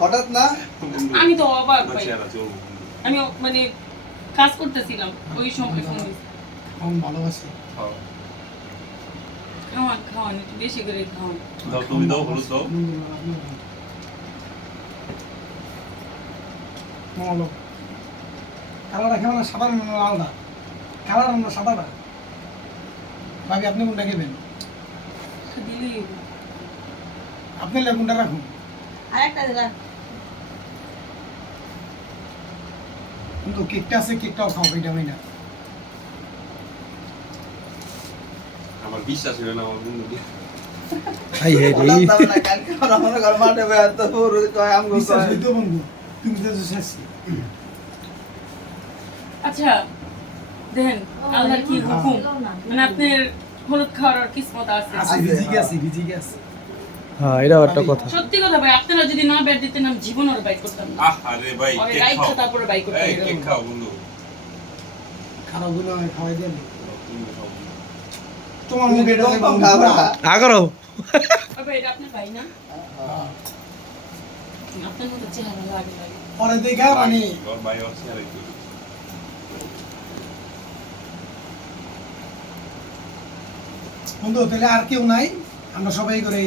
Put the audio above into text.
হঠাৎ না আমি তো অবাক ভাই আমি মানে কাজ করতেছিলাম ওই সময় ফোন দিছি আমি ভালোবাসি খাওয়ান খাওয়ান একটু বেশি করে খাওয়ান দাও তুমি দাও হলুদ দাও মলো কালারটা কেমন সাধারণ লালটা কালার আমরা সাদাটা ভাবি আপনি কোনটা খাবেন দিলেই আপনি লেবুনটা রাখুন আরেকটা দিলাম কিন্তু কেকটা আছে কেকটাও খাও এটা ভাই না আমার বিশ্বাস হলো না আমার বন্ধু হাই হে রে হঠাৎ যাবে না কালকে আমরা মনে কর মাঠে বের তো পুরো কয় আমগো বিশ্বাস কয় হইতো বন্ধু তুমি তো শেষ আচ্ছা দেখেন আল্লাহর কি হুকুম মানে আপনার হলুদ খাওয়ার কিসমত আছে আছে ভিজি গেছে হ্যাঁ এটাও একটা কথা সত্যি কথা ভাই আপনারা যদি না বের দিতেন আমি জীবনের বাইক করতাম না আরে ভাই আরে কেক রাইট খাও তারপরে বাইক করতাম এই কেক খাও বন্ধু খারাপ গুলো খাওয়াই দেন তুমি খাও তোমার মুখে এটা কম খাবা আগারো ভাই এটা আপনার ভাই না আপনার মতো চেহারা লাগে লাগে পরে দেখা মানে ওর ভাই আছে আর কি বন্ধু তাহলে আর কেউ নাই আমরা সবাই করে